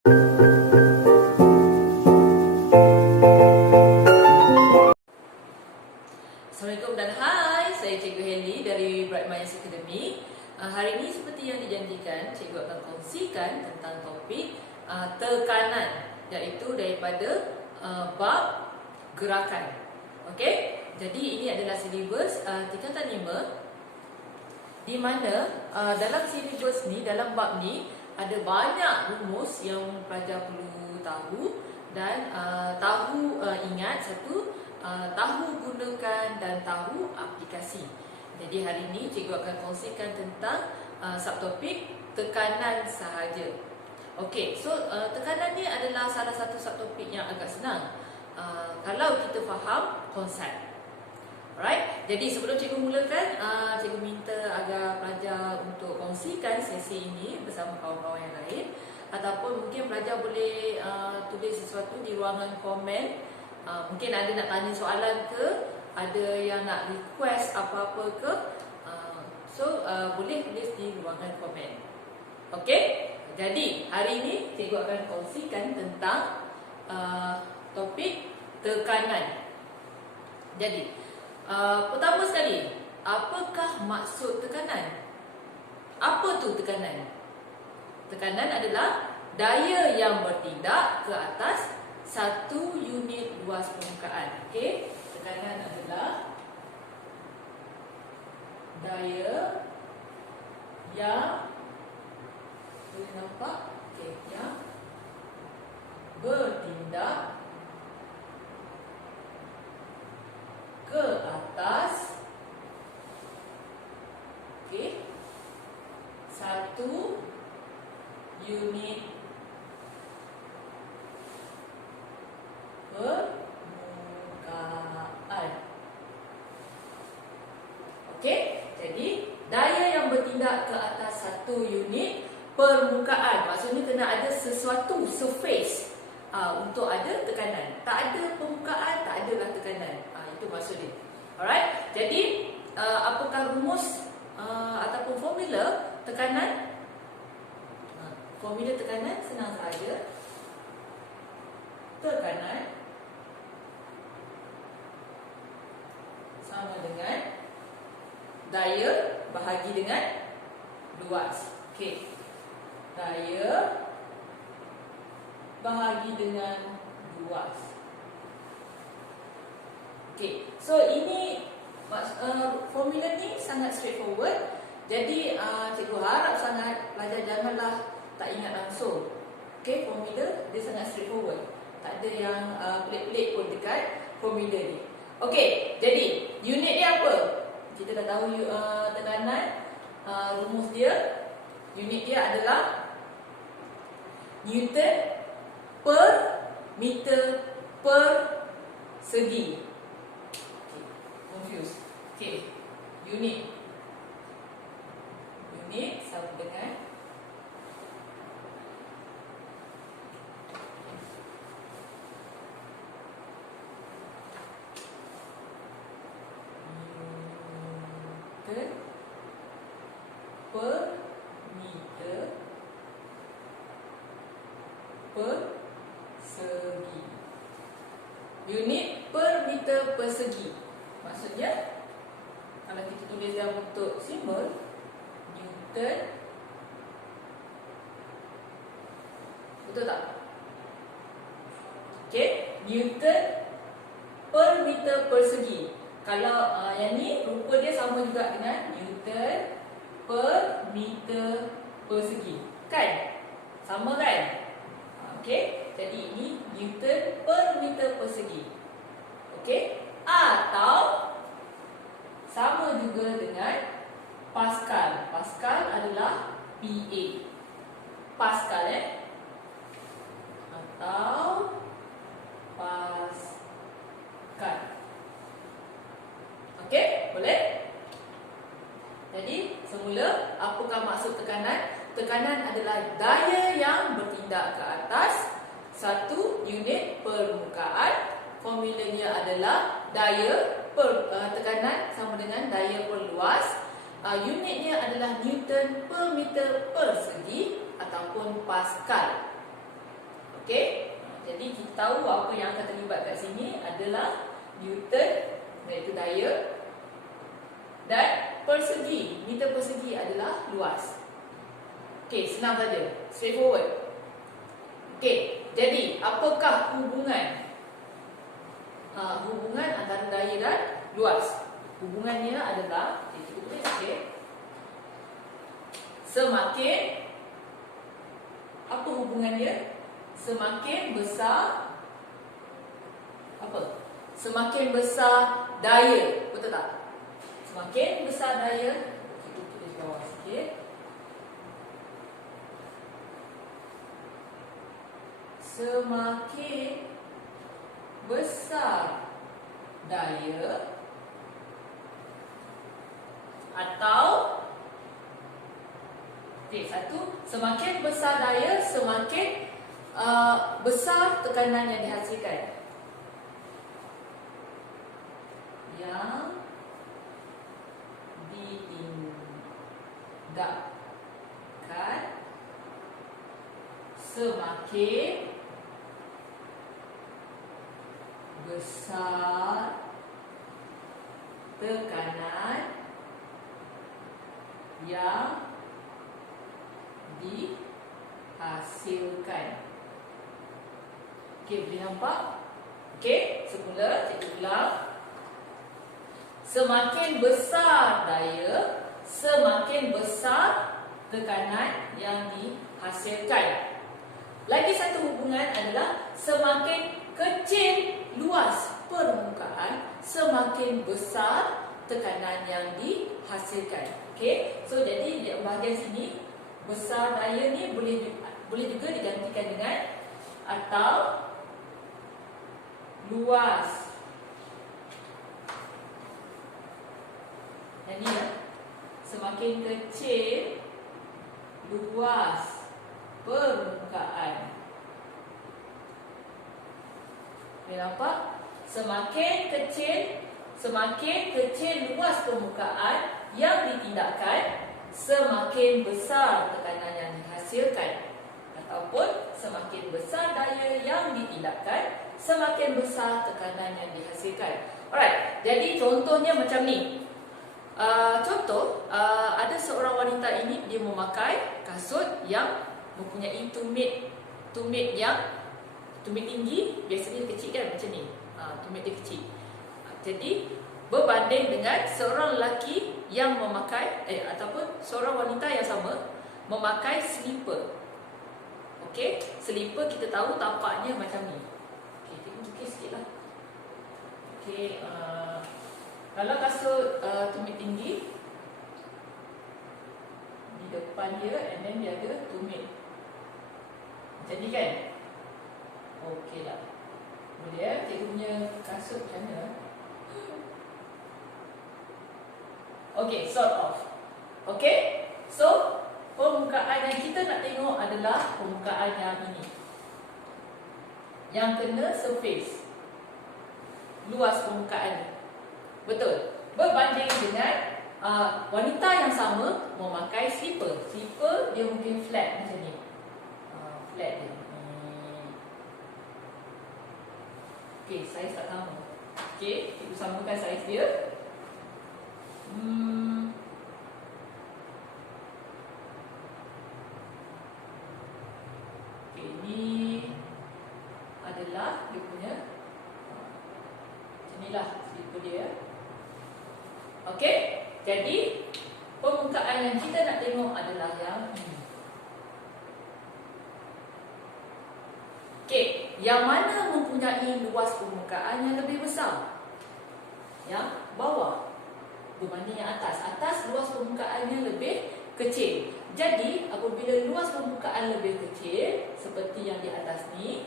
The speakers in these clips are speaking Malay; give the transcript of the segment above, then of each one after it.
Assalamualaikum dan hai, saya Cikgu Heli dari Bright Minds Academy. Hari ini seperti yang dijanjikan, Cikgu akan kongsikan tentang topik tekanan, iaitu daripada bab gerakan. Okey, jadi ini adalah silibus tingkatan 5, di mana dalam silibus ni, dalam bab ni ada banyak rumus yang pelajar perlu tahu dan ingat satu, tahu gunakan dan tahu aplikasi. Jadi hari ini cikgu akan kongsikan tentang subtopik tekanan sahaja. Okey, so tekanan ni adalah salah satu subtopik yang agak senang kalau kita faham konsep. Alright, jadi sebelum cikgu mulakan, cikgu minta agar pelajar untuk kongsikan sesi ini bersama kawan-kawan yang lain, ataupun mungkin pelajar boleh tulis sesuatu di ruangan komen. Mungkin ada nak tanya soalan ke, ada yang nak request apa-apa ke, boleh tulis di ruangan komen. Okey, jadi hari ini cikgu akan kongsikan tentang topik tekanan. Jadi pertama sekali, apakah maksud tekanan? Apa tu tekanan? Tekanan adalah daya yang bertindak ke atas satu unit luas permukaan. Okey, tekanan adalah daya yang boleh nampak, okey, yang bertindak ke atas, okey, satu unit permukaan. Okey, jadi daya yang bertindak ke atas satu unit permukaan, maksudnya kena ada sesuatu, surface, untuk ada tekanan. Tak ada permukaan, tak adalah tekanan. Itu maksud dia. Alright, jadi apakah rumus ataupun formula tekanan? Formula tekanan senang sahaja. Tekanan sama dengan daya bahagi dengan luas. Okey, daya bahagi dengan luas. Okey, so ini formula ni sangat straightforward. Jadi cikgu harap sangat pelajar janganlah tak ingat langsung. Okey, formula dia sangat straightforward. Tak ada yang pelik-pelik pun dekat formula ni. Okey, jadi unit dia apa? Kita dah tahu tekanan, rumus dia. Unit dia adalah Newton per meter per segi. Okay, confused. Okay, unit sama dengan per meter per segi. Unit per meter per segi. Maksudnya kalau kita tulis dalam bentuk simbol Newton, betul tak? Okey, Newton per meter per segi. Kalau yang ni rupa dia sama juga dengan Newton per meter per segi. Kan? Sama kan? Okey, jadi ini Newton per meter per segi. Okey, atau sama juga dengan Pascal. Pascal adalah PA. Pascal atau Pascal. Okey, boleh? Jadi semula, apakah maksud tekanan? Tekanan adalah daya yang bertindak ke atas satu unit permukaan. Formulanya adalah daya per tekanan sama dengan daya per luas. Unitnya adalah Newton per meter per segi ataupun Pascal. tahu apa yang akan terlibat kat sini adalah Newton, iaitu daya, dan persegi. Meter persegi adalah luas. Okey, senang saja. Straightforward. Okey, jadi apakah hubungan antara daya dan luas? Hubungannya adalah semakin, apa hubungannya? Semakin besar apa? Semakin besar daya, betul tak? Semakin besar daya, kita tulis bawah sikit. Semakin besar daya atau semakin besar daya, semakin besar tekanan yang dihasilkan. Yang diindahkan semakin besar tekanan yang dihasilkan. Okey, boleh nampak? Okey, semula cikgu ulang. Semakin besar daya, semakin besar tekanan yang dihasilkan. Lagi satu hubungan adalah semakin kecil luas permukaan, semakin besar tekanan yang dihasilkan. Okey, so jadi di bahagian sini besar daya ni boleh juga digantikan dengan atau luas. Yang ni ya, semakin kecil luas permukaan. Boleh nampak? Semakin kecil luas permukaan yang ditindakkan, semakin besar tekanan yang dihasilkan. Ataupun semakin besar daya yang ditindakkan, semakin besar tekanan yang dihasilkan. Alright, jadi contohnya macam ni. Ada seorang wanita ini, dia memakai kasut yang mempunyai tumit tinggi, biasanya kecil kan macam ni. Tumit dia kecil. Jadi berbanding dengan seorang lelaki yang memakai ataupun seorang wanita yang sama memakai slipper. Okey, slipper kita tahu tapaknya macam ni. Okey, kita tukar sikitlah. Okey, kalau kasut tumit tinggi, di depan dia and then dia ada tumit. Macam ni kan? Okey lah. Boleh ya? Cikgu punya kasut macam mana? Okey, sort of. Okey, so permukaan yang kita nak tengok adalah permukaan yang ini, yang kena surface, luas permukaan. Betul. Berbanding dengan wanita yang sama memakai slipper. Slipper dia mungkin flat macam ni. Flat dia. Okey, saiz tak sama. Okey, kita samakan saiz dia. Okey, ni adalah dia punya macam inilah slipper dia. Okey, jadi permukaan yang kita nak tengok adalah yang ini. Okey, yang mana mempunyai luas permukaan yang lebih besar? Yang bawah berbanding yang atas. Atas luas permukaannya lebih kecil. Jadi apabila luas permukaan lebih kecil seperti yang di atas ni,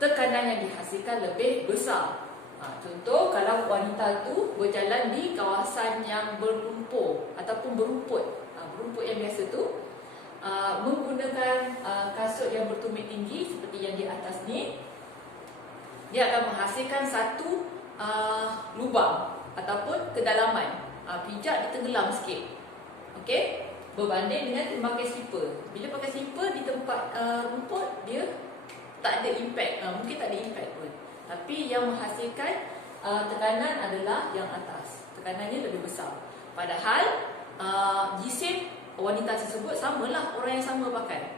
tekanan yang dihasilkan lebih besar. Contoh, kalau wanita tu berjalan di kawasan yang berlumpur ataupun berumput, berumput yang biasa tu, menggunakan kasut yang bertumit tinggi seperti yang di atas ni, dia akan menghasilkan satu lubang ataupun kedalaman, pijak dia tenggelam sikit. Okey, berbanding dengan pakai slipper. Bila pakai slipper di tempat rumput, dia tak ada impact, mungkin tak ada impact pun. Tapi yang menghasilkan tekanan adalah yang atas. Tekanannya lebih besar. Padahal jisim wanita tersebut samalah, orang yang sama pakai.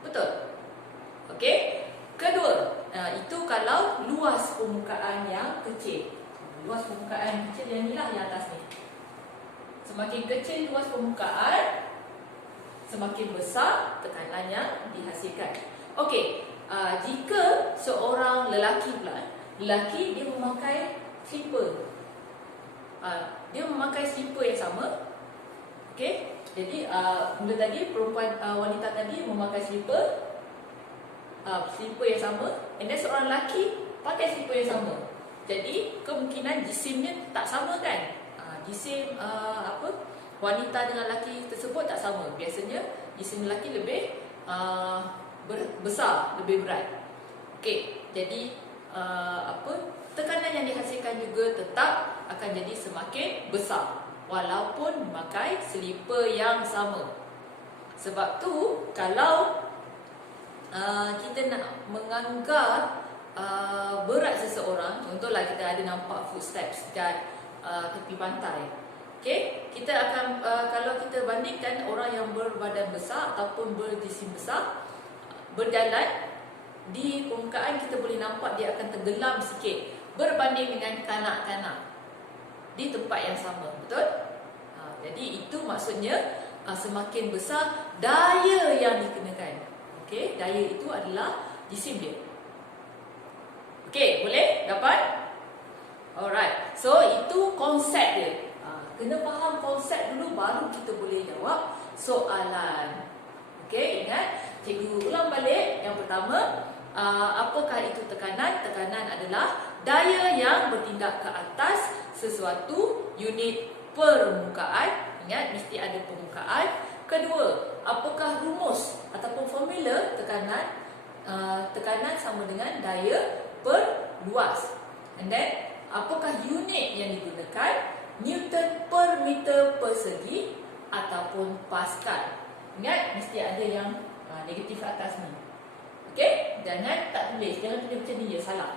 Betul? Okey. Kedua, itu kalau luas permukaan yang kecil. Luas permukaan kecil yang inilah yang atas ni. Semakin kecil luas permukaan, semakin besar tekanan yang dihasilkan. Okey, jika seorang lelaki pula, lelaki dia memakai slipper. Dia memakai slipper yang sama. Okey, jadi mula tadi perempuan wanita tadi memakai slipper yang sama, and then seorang lelaki pakai slipper yang sama. Jadi kemungkinan jisimnya tak sama kan? Jisim wanita dengan lelaki tersebut tak sama. Biasanya jisim lelaki lebih besar, lebih berat. Okey, jadi tekanan yang dihasilkan juga tetap akan jadi semakin besar walaupun memakai slipper yang sama. Sebab tu kalau kita nak menganggar berat seseorang, contohlah kita ada nampak footsteps dekat tepi pantai. Okey, kita akan kalau kita bandingkan orang yang berbadan besar ataupun berjisim besar berjalan di permukaan, kita boleh nampak dia akan tenggelam sikit berbanding dengan kanak-kanak di tempat yang sama. Betul? Jadi itu maksudnya semakin besar daya yang dikenakan. Okey, daya itu adalah jisim dia. Okey, boleh? Dapat? Alright. So itu konsep dia. Kena faham konsep dulu baru kita boleh jawab soalan. Okey, ingat, cikgu ulang balik. Yang pertama, apakah itu tekanan? Tekanan adalah daya yang bertindak ke atas sesuatu unit permukaan. Ingat, mesti ada permukaan. Kedua, apakah rumus ataupun formula tekanan? Tekanan sama dengan daya per luas. And then, apakah unit yang digunakan? Newton per meter persegi ataupun Pascal. Ingat, mesti ada yang negatif atas ni. Okey, jangan tak tulis, jangan tulis macam ni je, salah.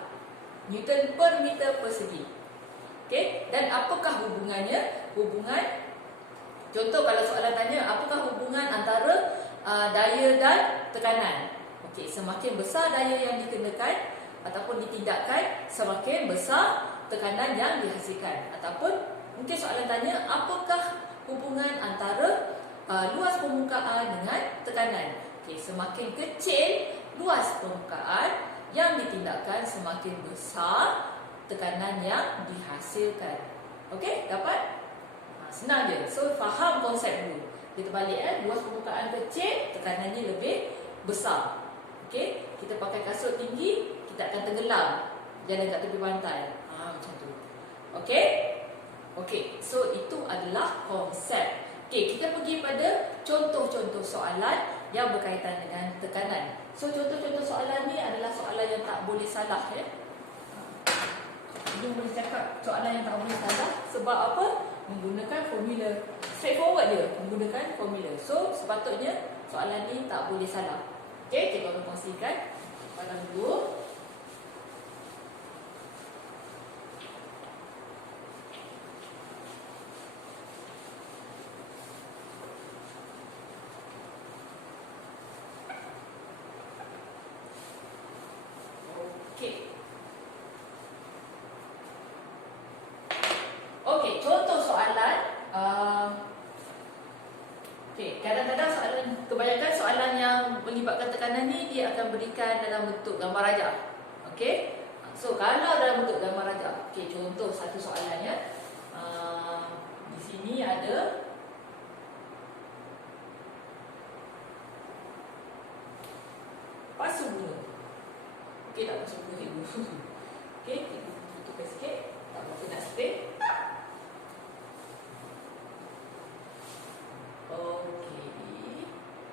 Newton per meter persegi. Okey, dan apakah hubungannya? Hubungan, contoh kalau soalan tanya, apakah hubungan antara daya dan tekanan? Okey, semakin besar daya yang dikenakan ataupun ditindakkan, semakin besar tekanan yang dihasilkan. Ataupun mungkin soalan tanya, apakah hubungan antara luas permukaan dengan tekanan? Okey, semakin kecil luas permukaan yang ditindakkan, semakin besar tekanan yang dihasilkan. Okey, dapat? Senang je. So, faham konsep dulu. Kita balik, luas permukaan kecil, tekanannya lebih besar. Okey, kita pakai kasut tinggi, kita akan tenggelam jalan kat tepi pantai. Macam tu. Okey? Okey, so itu adalah konsep. Okey, kita pergi pada contoh-contoh soalan yang berkaitan dengan tekanan. So, contoh-contoh soalan ni adalah soalan yang tak boleh salah, ya. Ini boleh cakap soalan yang tak boleh salah. Sebab apa? Menggunakan formula. Straightforward je, menggunakan formula. So, sepatutnya soalan ni tak boleh salah. Okey, cikgu akan kongsikan pada dulu. Okey, contoh soalan. Kadang-kadang soalan, kebanyakan soalan yang melibatkan tekanan ni dia akan berikan dalam bentuk gambar rajah. Okey, so kalau dalam bentuk gambar rajah, okey, contoh satu soalannya. Di sini ada pasu bunga. Okey, tak pasu bunga cikgu. Okey, cikgu tutupkan sikit. Tak berapa nak spray. Okey,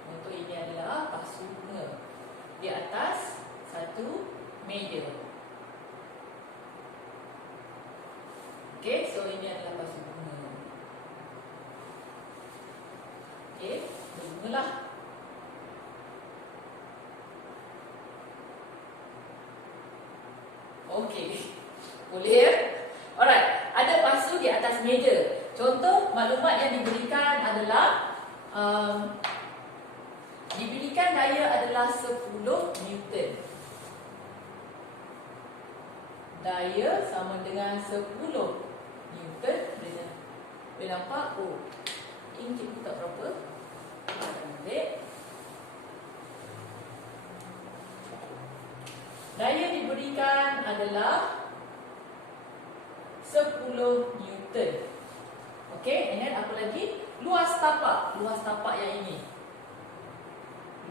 untuk ini adalah pasu bunga. Di atas satu meja. Okey, so ini adalah pasu bunga. Okey, bungalah. Okey. Boleh ya? Alright, ada pasu di atas meja. Contoh maklumat yang diberikan adalah diberikan daya adalah 10 Newton. Daya sama dengan 10 Newton. Boleh nampak? Oh, ini cikgu tak berapa. Ambil. Daya diberikan adalah 10 Newton. Okey, and then apa lagi? Luas tapak. Luas tapak yang ini.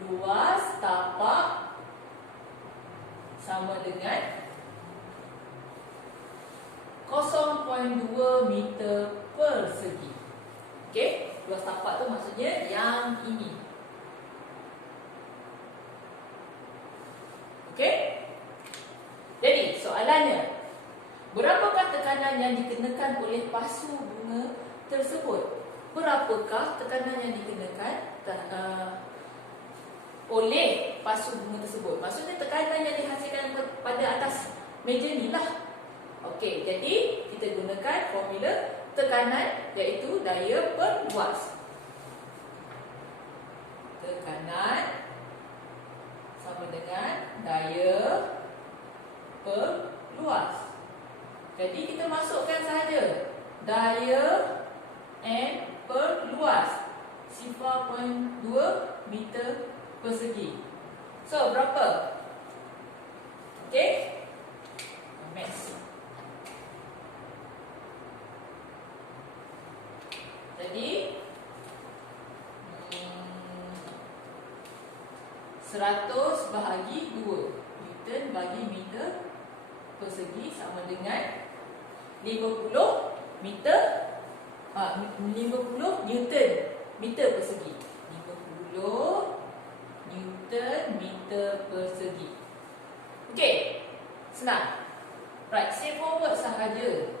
Luas tapak sama dengan 0.2 meter persegi. Okey, luas tapak tu maksudnya yang ini. Okey? Jadi, soalannya, berapakah tekanan yang dikenakan oleh pasu bunga tersebut? Berapakah tekanan yang dikenakan oleh pasu bunga tersebut? Maksudnya tekanan yang dihasilkan pada atas meja ni lah. Okey, jadi kita gunakan formula tekanan iaitu daya per luas. Tekanan sama dengan daya per luas. Jadi kita masukkan sahaja daya N per luas 0.2 meter persegi. So berapa? Okey. Max. Jadi 100 bahagi 2 Newton bagi meter persegi sama dengan 50 meter 50 Newton meter persegi. 50 Newton meter persegi. Okey, senang. Right, straightforward sahaja.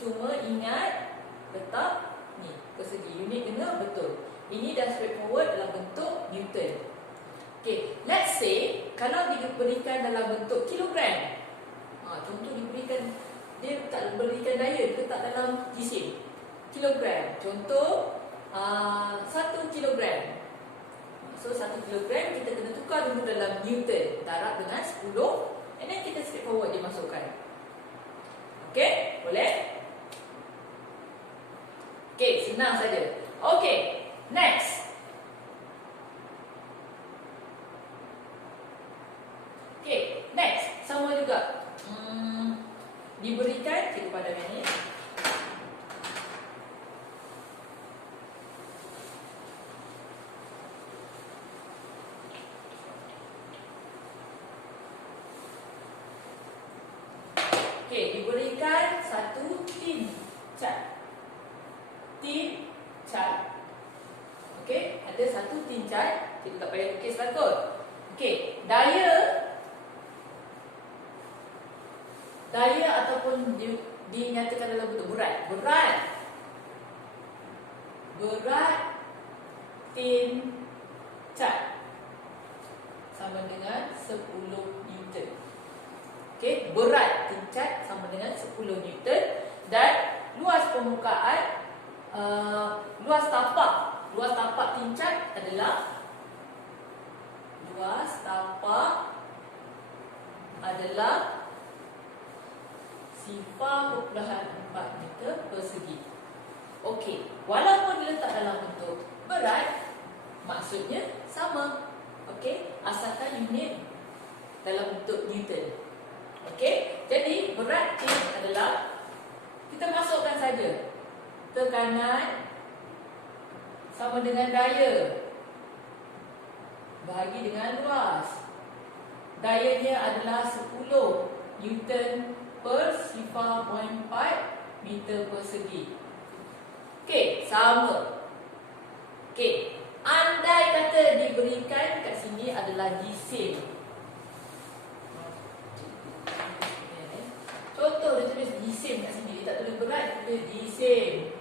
Cuma ingat letak ni persegi. Unit kena betul. Ini dah straightforward dalam bentuk Newton. Okey, let's say kalau diberikan dalam bentuk kilogram. Contoh diberikan, dia tak berikan daya, letak dalam jisim. Kilogram. Contoh 1 kilogram. So 1 kilogram kita kena tukar dulu dalam Newton. Darab dengan 10. And then kita straightforward dimasukkan. Okey, boleh? Okey, senang saja. Okey, next. Okey, next. Sama juga. Diberikan, cikgu padamkan ni. Okey, diberikan satu tin cat. Tin cat. Okey, ada satu tin cat. Cikgu tak payah lukis lah kot. Okey, daya ataupun dinyatakan dalam bentuk berat. Berat tin cat sama dengan 10 Newton. Okey, berat tin cat sama dengan 10 Newton dan luas permukaan luas tapak tin cat adalah 0.4 meter persegi. Okey, walaupun diletak dalam bentuk berat, maksudnya sama. Okey, asalkan unit dalam bentuk Newton. Okey, jadi berat tin adalah, kita masukkan saja tekanan sama dengan daya bahagi dengan luas. Dayanya adalah 10 Newton per 0.4 meter persegi. Okey, sama. Okey, andai kata diberikan kat sini adalah jisim. Contoh dia tulis jisim kat sini, dia tak tulis berat, dia tulis jisim.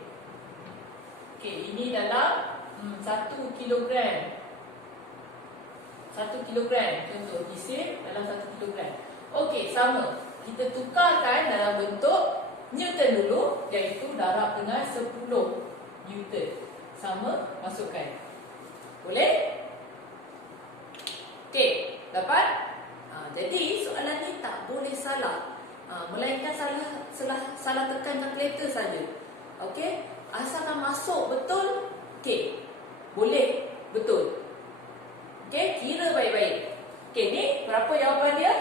Okey, ini dalam 1 kilogram. 1 kilogram, contoh jisim dalam 1 kilogram. Okey, sama. kita tukarkan dalam bentuk Newton dulu, iaitu darab dengan 10 Newton. Sama, masukkan. Boleh? Okey, dapat? Jadi soalan ni tak boleh salah. Melainkan salah tekan kalkulator saja. Okey, asalkan masuk betul, okey. Boleh betul. Okey, kira baik-baik. Okey, ni berapa jawapan dia?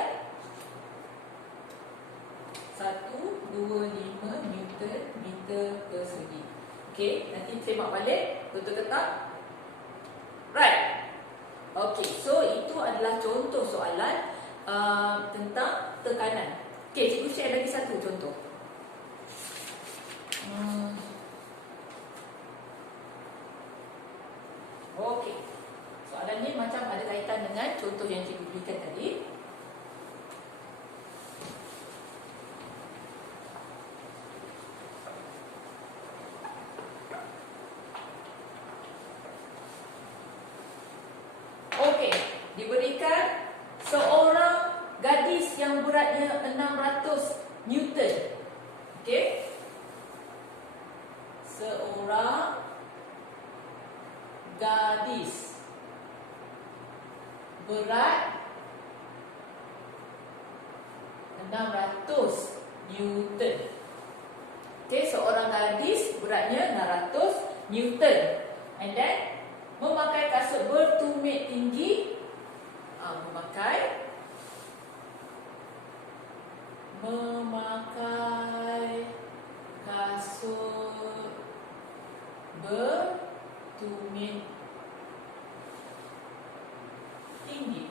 125 Newton meter persegi. Okey, nanti semak balik, betul ke tak? Right. Okey, so itu adalah contoh soalan tentang tekanan. Okey, cikgu share lagi satu contoh. Okey, soalan ni macam ada kaitan dengan contoh yang cikgu berikan tadi. Okey, diberikan seorang gadis yang beratnya 600 Newton. Okey. Seorang gadis berat 600 Newton. Okey, seorang gadis beratnya 600 Newton. And then memakai kasut bertumit tinggi. Memakai kasut bertumit tinggi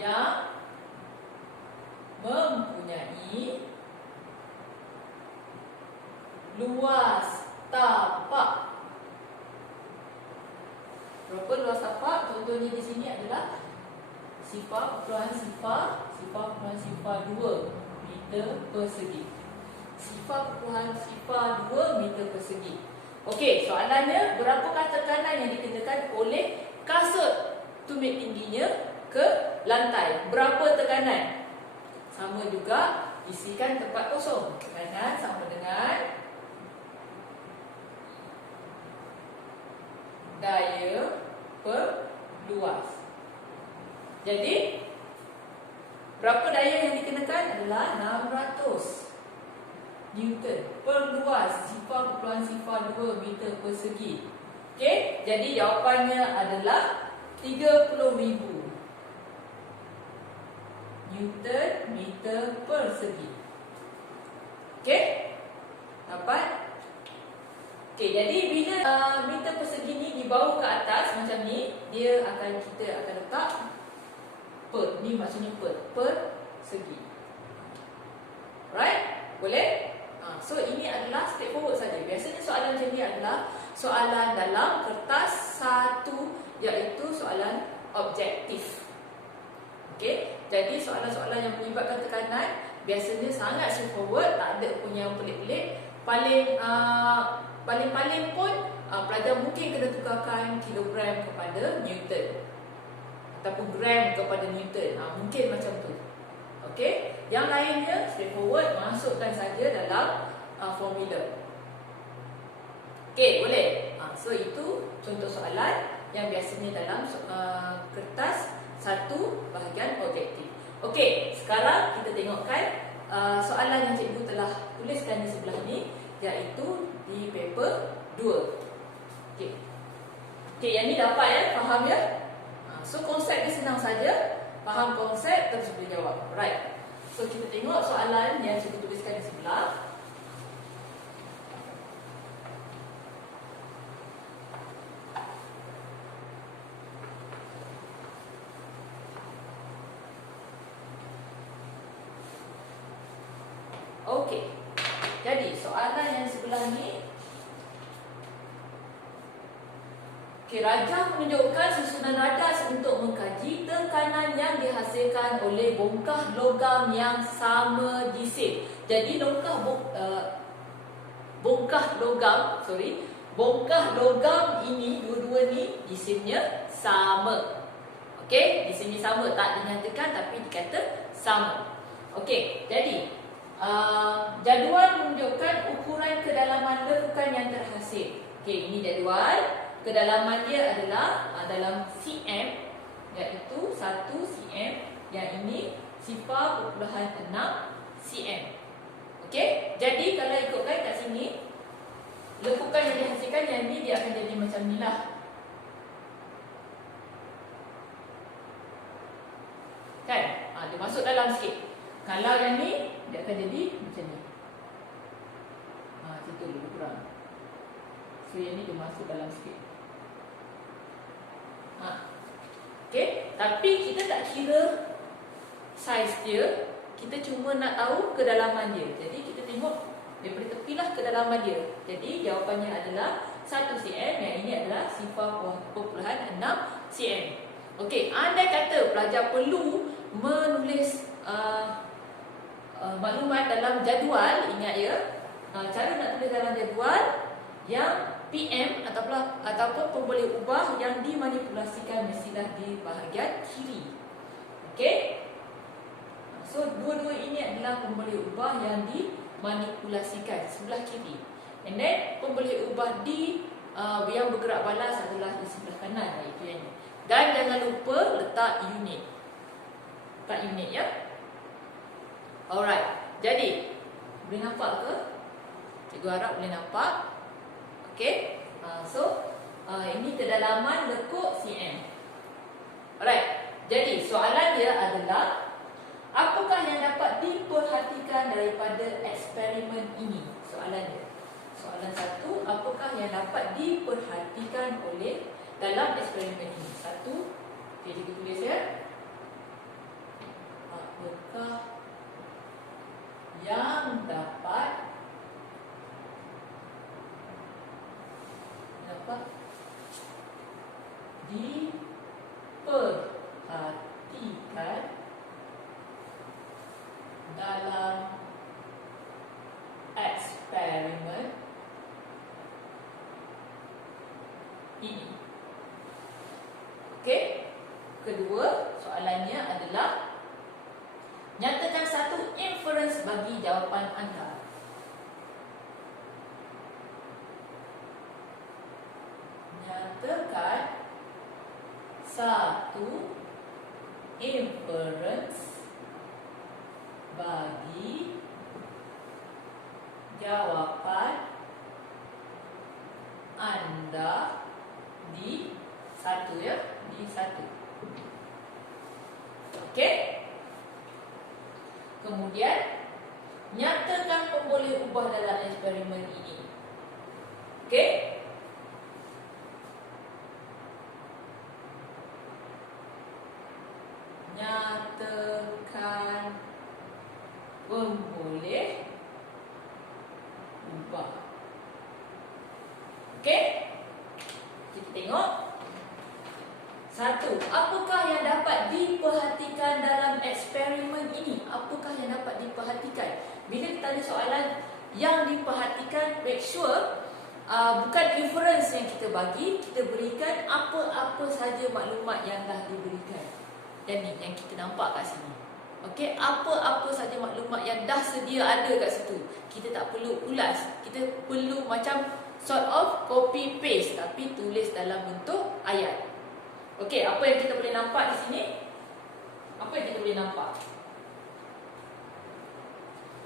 yang mempunyai luas tapak. Berapa luas tapak? Contohnya di sini adalah sifar perpuluhan sifar 2 meter persegi. Sifar perpuluhan sifar 2 meter persegi. Okey, soalannya berapakah tekanan yang dikenakan oleh kasut tumit tingginya ke lantai? Berapa tekanan? Sama juga, isikan tempat kosong. Tekanan sama dengan daya perluas. Jadi, berapa daya yang dikenakan adalah 600 Newton. Perluas sifar perpuluhan sifar 2 meter persegi. Okey, jadi jawapannya adalah 30,000 Newton meter persegi. Okey? Dapat? Okey, jadi bila meter persegi ni dibawa ke atas macam ni, kita akan letak per. Ni maksudnya per segi. Right? Boleh? So ini adalah straightforward saja. Biasanya soalan macam ni adalah soalan dalam kertas satu, iaitu soalan objektif. Okey, jadi soalan-soalan yang melibatkan tekanan biasanya sangat straightforward, tak ada pun yang pelik-pelik. Paling pun pelajar mungkin kena tukarkan kilogram kepada Newton ataupun gram kepada Newton. Mungkin macam tu. Okey, yang lainnya straightforward, masukkan saja dalam formula. Okey, boleh. So itu contoh soalan yang biasanya dalam kertas 1 bahagian objektif. Okey, sekarang kita tengokkan soalan yang cikgu telah tuliskan di sebelah ni, iaitu di paper 2. Okey. Okey, yang ni dapat ya, faham ya? So konsep dia senang saja. Faham konsep terus boleh jawab. Right. So kita tengok soalan yang cikgu tuliskan di sebelah. Okey. Jadi soalan yang sebelah ni, raja menunjukkan susunan radas untuk mengkaji tekanan yang dihasilkan oleh bongkah logam yang sama jisim. Jadi bongkah logam ini dua-dua ni jisimnya sama. Okey, di sini sama tak dinyatakan tapi dikata sama. Okey, jadi jadual menunjukkan ukuran kedalaman lekukan yang terhasil. Okey, ini jadual. Kedalaman dia adalah dalam cm, iaitu 1 cm. Yang ini 0.6 cm. Okey, jadi kalau ikutkan kat sini, lekukan yang dihasilkan yang ni dia akan jadi macam ni lah. Kan? Dia masuk dalam sikit. Kalau yang ni, dia akan jadi macam ni. Macam tu lebih kurang. So yang ni dia masuk dalam sikit. Okey, tapi kita tak kira saiz dia, kita cuma nak tahu kedalaman dia. Jadi kita tengok daripada tepilah kedalaman dia. Jadi jawapannya adalah 1 cm, yang ini adalah 0.6 cm. Okey, andai kata pelajar perlu menulis maklumat dalam jadual, ingat ya, cara nak tulis dalam jadual yang PM ataupun pemboleh ubah yang dimanipulasikan mestilah di bahagian kiri. Okey. So dua-dua ini adalah pemboleh ubah yang dimanipulasikan sebelah kiri. And then pemboleh ubah yang bergerak balas adalah di sebelah kanan, iaitu yang ini. Dan jangan lupa letak unit. Letak unit ya. Alright. Jadi boleh nampak ke? Cikgu harap boleh nampak. Okey, ini kedalaman lekuk cm. Alright, jadi soalan dia adalah apakah yang dapat diperhatikan daripada eksperimen ini? Soalan dia. Soalan 1, apakah yang dapat diperhatikan oleh dalam eksperimen ini? 1, okay, kita tulis ya. Apakah yang dapat diperhatikan dalam eksperimen ini? Okey. Kedua, soalannya adalah nyatakan satu inference bagi jawapan anda. Nyatakan satu inference bagi jawapan anda di satu ya, di satu. Okey. Kemudian nyatakan pemboleh ubah dalam eksperimen ini. Okey. Nyatakan pemboleh ubah. Okey? Kita tengok. 1. Apakah yang dapat diperhatikan dalam eksperimen ini? Apakah yang dapat diperhatikan? Bila kita ada soalan yang diperhatikan, make sure bukan inference yang kita bagi, kita berikan apa-apa saja maklumat yang dah diberikan. Dan ni yang kita nampak kat sini. Okey, apa-apa saja maklumat yang dah sedia ada kat situ. Kita tak perlu ulas. Kita perlu macam sort of copy paste tapi tulis dalam bentuk ayat. Okey, apa yang kita boleh nampak di sini? Apa yang kita boleh nampak?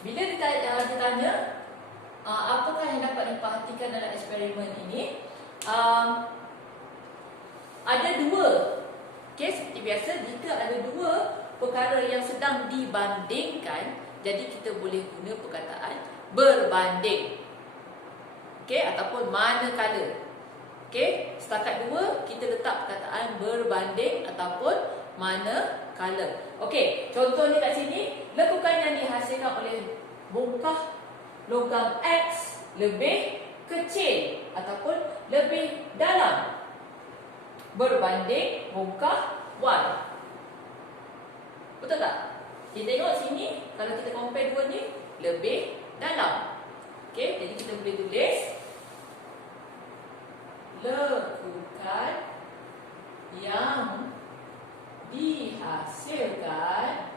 Bila ditanya apakah yang dapat diperhatikan dalam eksperimen ini? Ada dua. Okey, seperti biasa, jika ada dua perkara yang sedang dibandingkan, jadi kita boleh guna perkataan berbanding. Okey, ataupun manakala. Okey, setakat dua kita letak perkataan berbanding ataupun manakala. Okey, contohnya kat sini, lekukan yang dihasilkan oleh bongkah logam X lebih kecil ataupun lebih dalam berbanding bongkah Y. Betul tak? Kita tengok sini, kalau kita compare dua ni, lebih dalam. Okey, jadi kita boleh tulis lekukan yang dihasilkan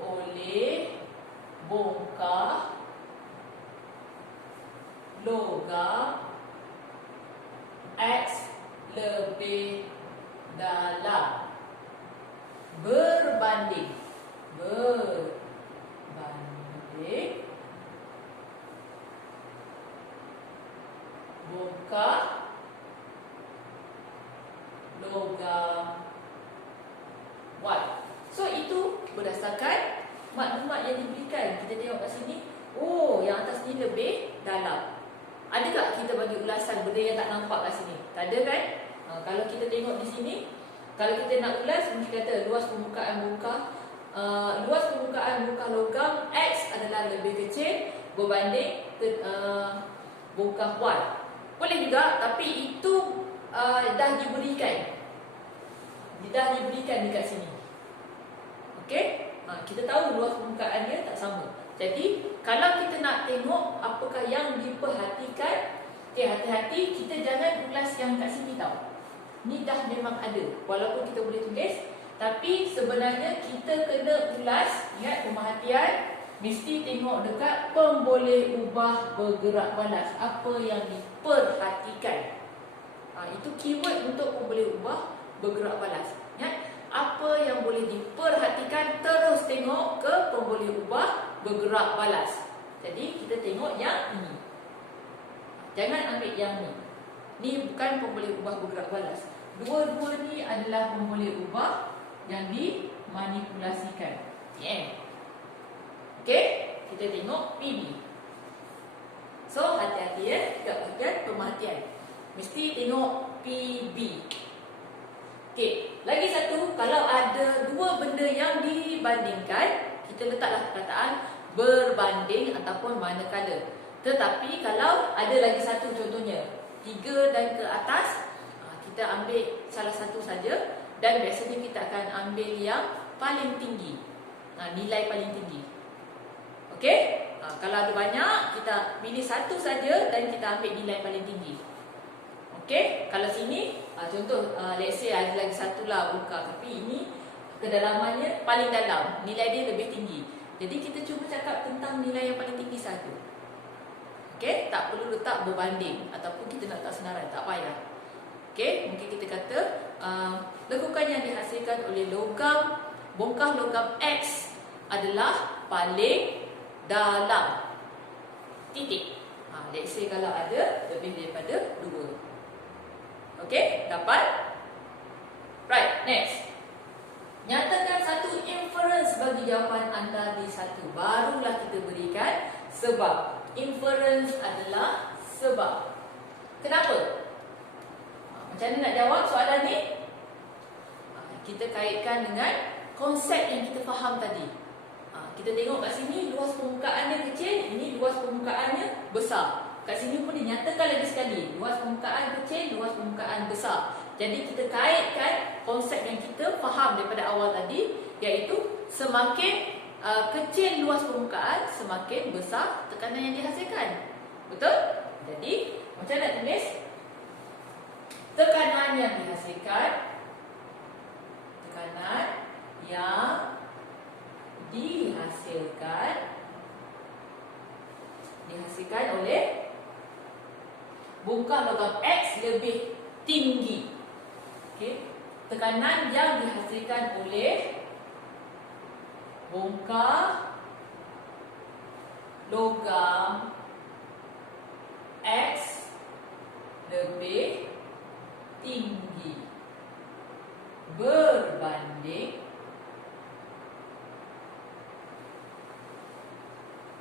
oleh bongkah logam X lebih dalam berbanding bongkah logam Y. So itu berdasarkan maklumat yang diberikan. Kita tengok kat sini, oh yang atas ni lebih dalam. Ada tak kita bagi ulasan benda yang tak nampak kat sini? Tak ada kan? Kalau kita tengok di sini, kalau kita nak ulas, mungkin kata luas permukaan bongkah logam X adalah lebih kecil berbanding bongkah Y. Boleh juga, tapi itu dah diberikan dekat sini. Okey? Kita tahu luas permukaannya tak sama. Jadi, kalau kita nak tengok apakah yang diperhatikan, okey, hati-hati kita jangan ulas yang kat sini tau. Ni dah memang ada. Walaupun kita boleh tulis, tapi sebenarnya kita kena ulas, ingat pemerhatian, mesti tengok dekat pemboleh ubah bergerak balas. Apa yang diperhatikan. Itu keyword untuk pemboleh ubah bergerak balas. Ingat, apa yang boleh diperhatikan, terus tengok ke pemboleh ubah bergerak balas. Jadi kita tengok yang ini. Jangan ambil yang ni. Ni bukan pemboleh ubah bergerak balas. Dua-dua ni adalah pemboleh ubah yang dimanipulasikan. Okey, kita tengok PB. So hati-hati dekat bahagian pemerhatian. Mesti tengok PB. Okey, lagi satu, kalau ada dua benda yang dibandingkan, kita letaklah perkataan berbanding ataupun manakala. Tetapi kalau ada lagi satu, contohnya 3 dan ke atas, kita ambil salah satu saja dan biasanya kita akan ambil yang paling tinggi. Nilai paling tinggi. Okey? Kalau ada banyak, kita pilih satu saja dan kita ambil nilai paling tinggi. Okey? Kalau sini, contoh let's say ada lagi satu lah bongkah, tapi ini kedalamannya paling dalam, nilai dia lebih tinggi. Jadi kita cuba cakap tentang nilai yang paling tinggi saja. Okey, tak perlu letak berbanding ataupun kita nak letak senarai, tak payah. Okey, mungkin kita kata lekukan yang dihasilkan oleh bongkah logam X adalah paling dalam. Titik. Let's say kalau ada lebih daripada 2. Okey, dapat? Right, next. Nyatakan satu inference bagi jawapan anda di satu. Barulah kita berikan sebab. Inference adalah sebab. Kenapa? Macam mana nak jawab soalan ni? Kita kaitkan dengan konsep yang kita faham tadi. Kita tengok kat sini luas permukaannya kecil, ini luas permukaannya besar. Kat sini pun dinyatakan lagi sekali, luas permukaan kecil, luas permukaan besar. Jadi kita kaitkan konsep yang kita faham daripada awal tadi, iaitu semakin kecil luas permukaan, semakin besar tekanan yang dihasilkan. Betul? Jadi, macam nak tulis? Tekanan yang dihasilkan oleh bongkah logam X lebih tinggi. Okey. Tekanan yang dihasilkan oleh bongkah logam X lebih tinggi berbanding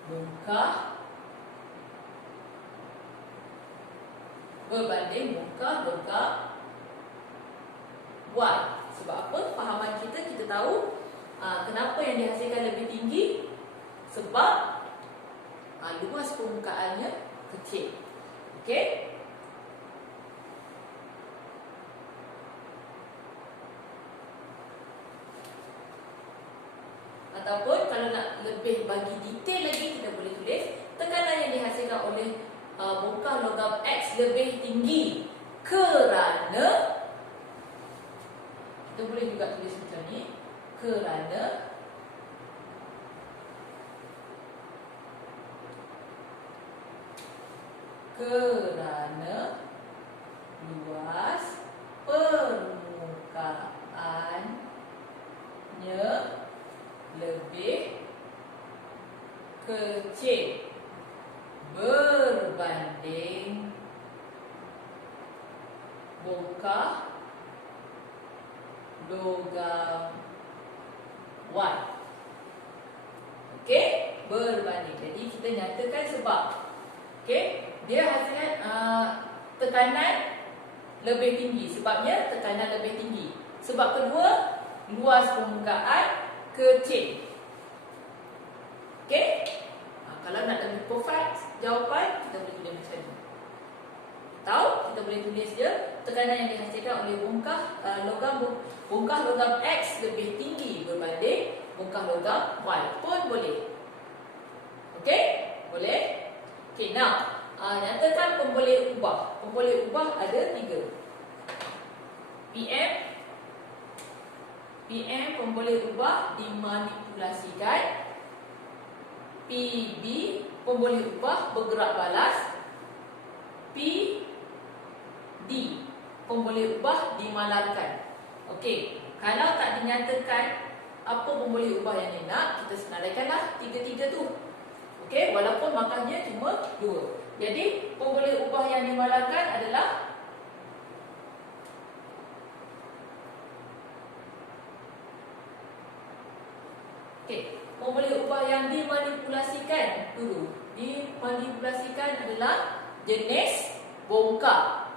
bongkah logam Y. Sebab apa? Fahaman kita tahu kenapa yang dihasilkan lebih tinggi? Sebab luas permukaannya kecil. Okey? Ataupun kalau nak lebih bagi detail lagi, kita boleh tulis tekanan yang dihasilkan oleh bongkah logam X lebih tinggi kerana Kita boleh juga tulis macam ni. Kerana luas permukaannya lebih kecil berbanding bongkah logam Y. Okey, berbanding. Jadi kita nyatakan sebab. Okey, dia hasilkan tekanan lebih tinggi. Sebabnya tekanan lebih tinggi. Sebab kedua, luas permukaan kecil. Okey? Kalau nak lebih perfect jawapan, kita boleh tulis macam ni. Atau kita boleh tulis dia tekanan yang dihasilkan oleh bongkah logam X lebih tinggi berbanding bongkah logam Y pun boleh. Okey? Boleh? Okey, now nyatakan pemboleh ubah. Pemboleh ubah ada 3. PM pemboleh ubah dimanipulasikan. PB pemboleh ubah bergerak balas. PD pemboleh ubah dimalarkan. Okey, kalau tak dinyatakan apa pemboleh ubah yang dia nak, kita senaraikanlah 3-3 tu. Okey, walaupun markahnya cuma 2. Jadi, pemboleh ubah yang dimalarkan adalah pemboleh ubah yang dimanipulasikan dulu. Dimanipulasikan adalah jenis bongkar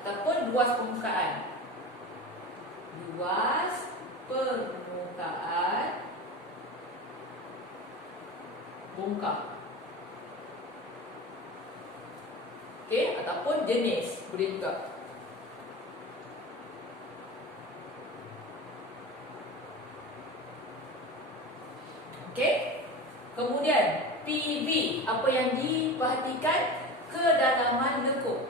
ataupun luas permukaan. Luas permukaan bongkar. Okey, ataupun jenis boleh juga. Okey. Kemudian PV, apa yang diperhatikan? Kedalaman lekuk.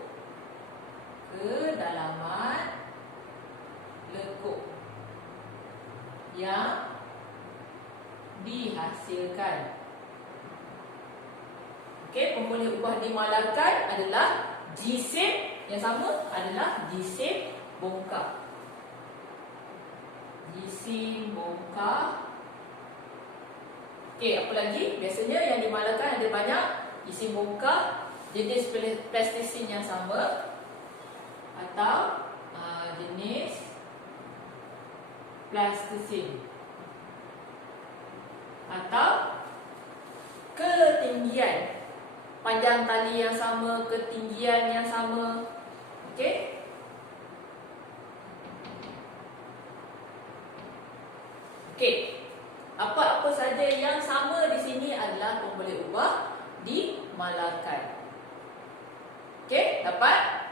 Kedalaman lekuk yang dihasilkan. Okey, pemboleh ubah dimalarkan adalah G-shape, yang sama adalah G-shape bongkar. G-shape bongkar. Okey, apa lagi? Biasanya yang dimalarkan ada banyak. G-shape bongkar, jenis plastisin yang sama atau jenis plastisin atau ketinggian. Panjang tali yang sama, ketinggian yang sama. Okey? Okey. Apa-apa saja yang sama di sini adalah pemboleh ubah dimalarkan. Okey, dapat?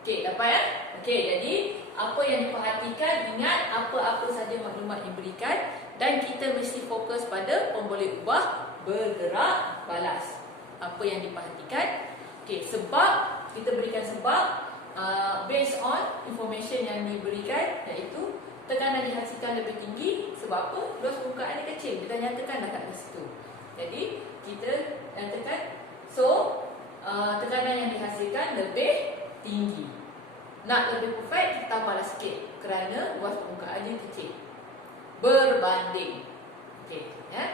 Okey, dapat ya? Okey, jadi apa yang diperhatikan, ingat apa-apa saja maklumat yang diberikan dan kita mesti fokus pada pemboleh ubah bergerak balas. Apa yang diperhatikan? Okey, sebab kita berikan sebab based on information yang diberikan, iaitu tekanan dihasilkan lebih tinggi. Sebab apa? Luas permukaan dia kecil. Kita nyatakan dah kat situ. Jadi kita nyatakan tekanan yang dihasilkan lebih tinggi. Nak lebih perfect, kita tambahlah sikit kerana luas permukaan dia kecil berbanding. Okey, ya.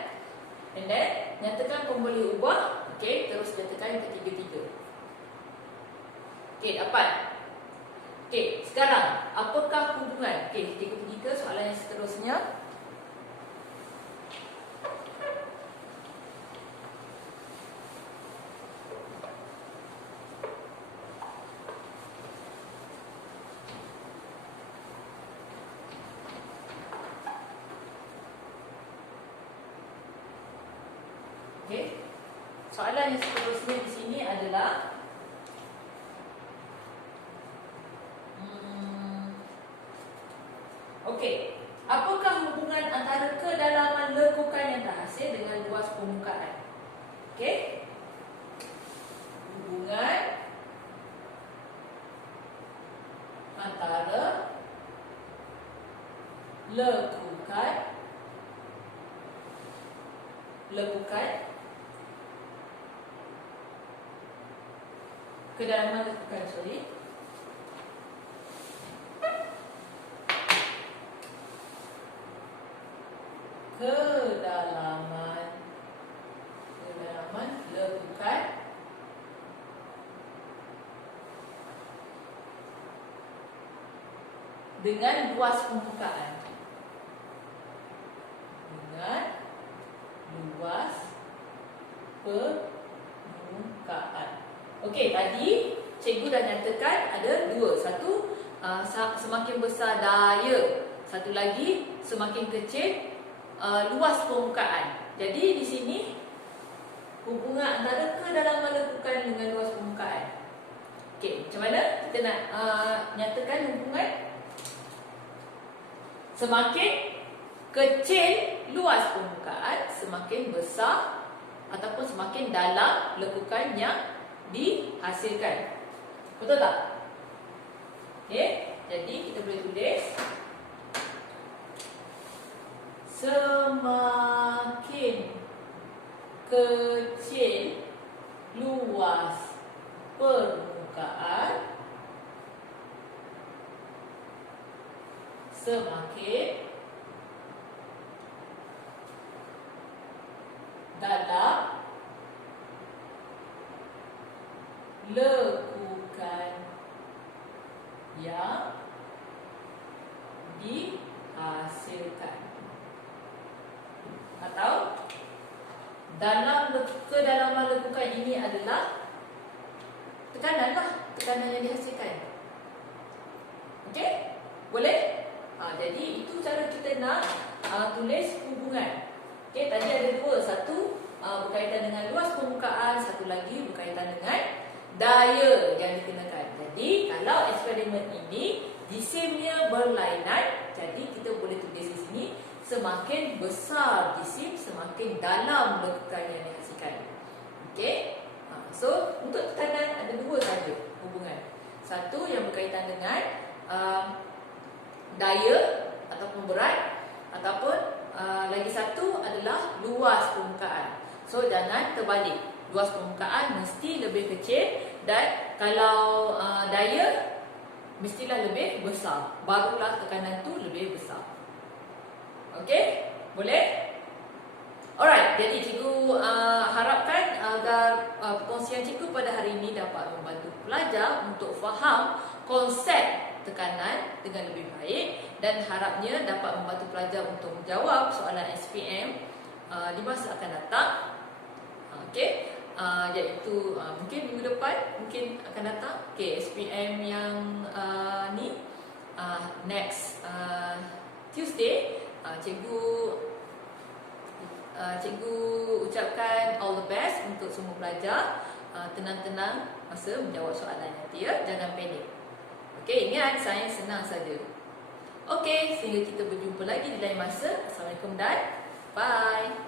And then nyatakan pemboleh ubah. Okey, terus nyatakan ketiga-tiga. Okey, dapat. Okey, sekarang apakah hubungan? Okey, kita pergi ke soalan yang seterusnya. Okey. Soalan yang seterusnya di sini adalah okey, apakah hubungan antara kedalaman lekukan yang terhasil dengan luas permukaan? Okey. Hubungan antara lekukan kedalaman lekukan, kedalaman lekukan dengan luas permukaan. Okey, tadi cikgu dah nyatakan ada dua. Satu, semakin besar daya. Satu lagi, semakin kecil luas permukaan. Jadi di sini hubungan antara kedalaman lekukan dengan luas permukaan. Okey, macam mana kita nak nyatakan hubungan? Semakin kecil luas permukaan, semakin besar ataupun semakin dalam lekukan yang dihasilkan. Betul tak? Okey, jadi kita boleh tulis semakin kecil luas permukaan, semakin dalam lekukan yang dihasilkan. Atau kedalaman lekukan ini adalah tekanan yang dihasilkan. Okey? Boleh? Jadi itu cara kita nak tulis hubungan. Okey, tadi ada dua. Satu berkaitan dengan luas permukaan, satu lagi berkaitan dengan daya yang dikenakan. Jadi kalau eksperimen ini jisimnya berlainan, jadi kita boleh tulis di sini semakin besar jisim, semakin dalam lekukan yang dihasilkan. Okey? So untuk tekanan ada dua saja hubungan. Satu yang berkaitan dengan daya ataupun berat, ataupun lagi satu adalah luas permukaan. So jangan terbalik. Luas permukaan mesti lebih kecil dan kalau daya mestilah lebih besar. Barulah tekanan tu lebih besar. Okey? Boleh? Alright, jadi cikgu harapkan agar perkongsian cikgu pada hari ini dapat membantu pelajar untuk faham konsep tekanan dengan lebih baik dan harapnya dapat membantu pelajar untuk menjawab soalan SPM di masa akan datang. Okey? Iaitu mungkin minggu depan mungkin akan datang. Okey, SPM yang next Tuesday. Cikgu ucapkan all the best untuk semua pelajar. Tenang-tenang masa menjawab soalan nanti ya, jangan panik. Okey, ingat sains senang saja. Okey, sehingga kita berjumpa lagi di lain masa. Assalamualaikum dan bye.